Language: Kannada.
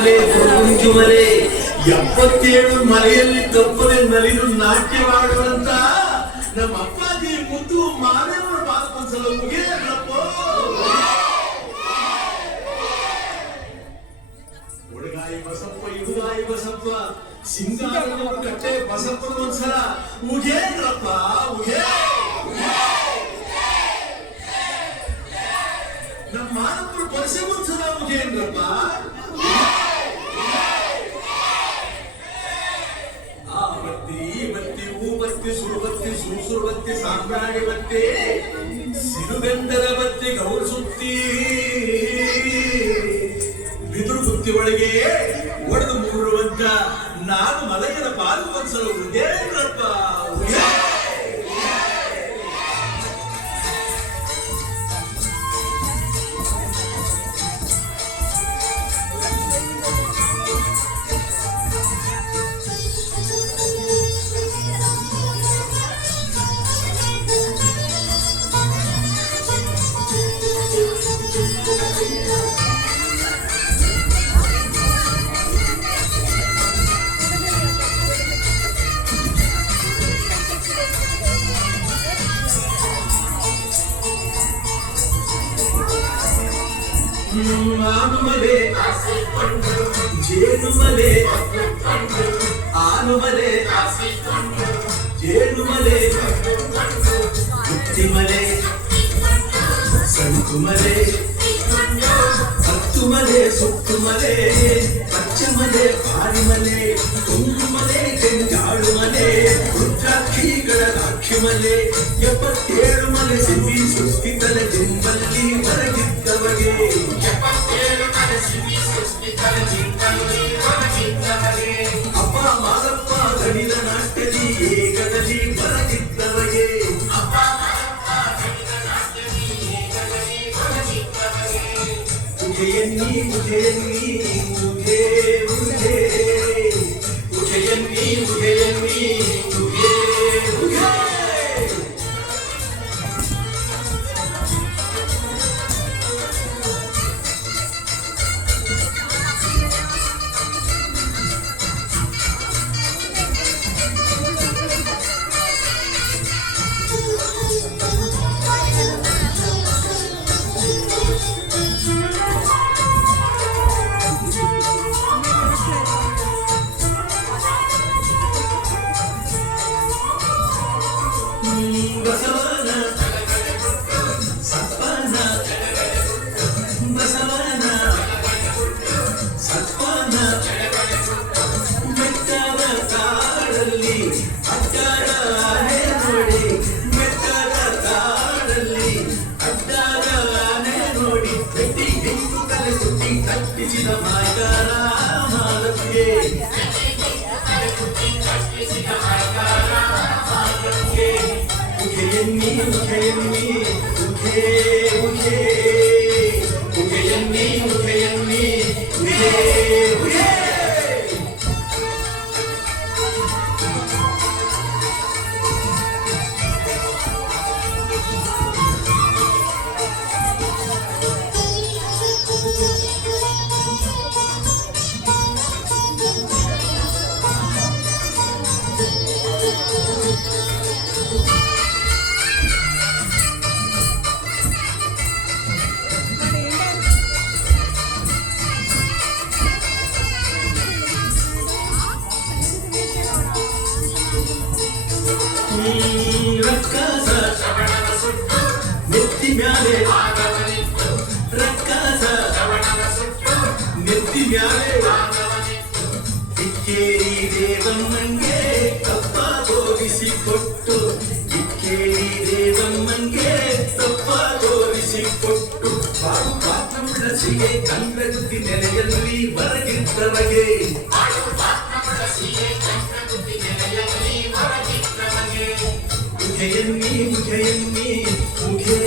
ಮಲೆ 77 ಮಲೆಯಲ್ಲಿ ತಪ್ಪದೆ ನಲಿದು ನಾಟ್ಯವಾಡುವಂತ ನಮ್ಮ ಅಪ್ಪಾಜಿ ಮುದ್ದು ಮಾದೇವರ ಪಾದಪಂಚಲ ಮುಗಿಯಪ್ಪ ಹುಡುಗಾಯಿ ಬಸಪ್ಪ ಇಡುಗಾಯಿ ಬಸಪ್ಪ ಸಿಂಗಾರ ಕಟ್ಟೆ ಬಸಪ್ಪನ ಒಂದ್ಸಲ ಮುಗೇನ್ರಪ್ಪ ಮುಗೇ ನಮ್ಮ ಮಾನವರು ಪರಿಸೆ ಒಂದ್ಸಲ ಮುಗೇನ್ರಪ್ಪ ಬತ್ತಿ ಸುರುಬತ್ತಿ ಸುರುಸುರುಬತ್ತಿ ಸಾಂಬ್ರಾಣಿ ಬತ್ತಿ ಸಿರುಗಂಧದ ಬತ್ತಿ ಗೌರಿಸುತ್ತಿ ಬಿದುರು ಬುತ್ತಿ ಒಳಗೆ ಒಡೆದು ಮೂರುವಂತ ನಾನು ಮಲಗಿದ ಪಾಲು ಒಂದ್ಸಲ ಉದೇನ್ರಪ್ಪ ಆನುಮಲೆ ಜೇನುಮಲೆ ಆನುಮಲೆ ಜೇನುಮಲೆ ಮುತ್ತಿಮಲೆ ಸಂಕುಮಲೆ ಹತ್ತುಮಲೆ ಸುತ್ತುಮಲೆ ಪಚ್ಚಮಲೆ ಪಾರಿಮಲೆ ಕುಂಕುಮಲೆ ಕೆಂಜಾಳುಮಲೆ ರುದ್ರಾಕ್ಷಿಗಳ ರಾಕ್ಷಿಮಲೆ 77 ಮಲೆ ಸಿಂಬಿ ಸುಸ್ತಿತಲೆ ಜಿಂಬಲ್ಲಿ ಹೊರಗಿದ್ದವಗೆ ಅಪ್ಪ ಮಾದಪ್ಪ ಗಣಿದ ನಾಟ್ಯದಿ ಏಕದಲ್ಲಿ ಬರಗಿದ್ದವಗೆ ಉಜಯನ್ನಿ ಉಜಯನ್ನಿ ಉಜೇ ಉಜೇ ಉಜಯನ್ನಿ ಉಜಯನ್ನಿ ಉಜೇ ಉಜೇ ಬಸವನ ಸಪ್ಪನ ಬಸವನ ಸಪ್ಪನ ಬೆಟ್ಟದ ಕಾಡಲ್ಲಿ ಅಡ್ಡಾಡ ಆನೆ ನೋಡಿ ಬೆಟ್ಟದ ಕಾಡಲ್ಲಿ ಅಡ್ಡಾಡ ಆನೆ ನೋಡಿ ಬೆಟ್ಟಿ ಬೆಂಕು ತಲೆ ಸುತ್ತಿ ಕಟ್ಟಿಸಿದ ಮಾಯಗಾರ ಮಾಲಕ್ಕೆ ಉಜಯನ್ನಿ ಉಜಯನ್ನಿ ಉಜೇ ಉಜೇ ಉಜಯನ್ನಿ ಉಜಯನ್ನಿ ಉಜೇ ಉಜೇ ರಕ್ಕಸ ನೆತ್ತಿ ಮ್ಯಾಲೆ ರಕ್ಕಸ ನೆತ್ತಿ ಮ್ಯಾಲೆ ಇಕ್ಕೇರಿ ದೇವಮ್ಮಂಗೆ ತಪ್ಪ ತೋರಿಸಿಕೊಟ್ಟು ಇಕ್ಕೇರಿ ದೇವಮ್ಮಂಗೆ ತಪ್ಪ ತೋರಿಸಿಕೊಟ್ಟು ಬಾಳು ಪಾತ್ರಸಿಗೆ ಕಂಗತ್ತಿ ನೆಲೆಯಲ್ಲಿ ಬರಗಿದ್ದವಗೆ ಉಜಯನ್ನಿ ಉಜಯನ್ನಿ ಉಜೇ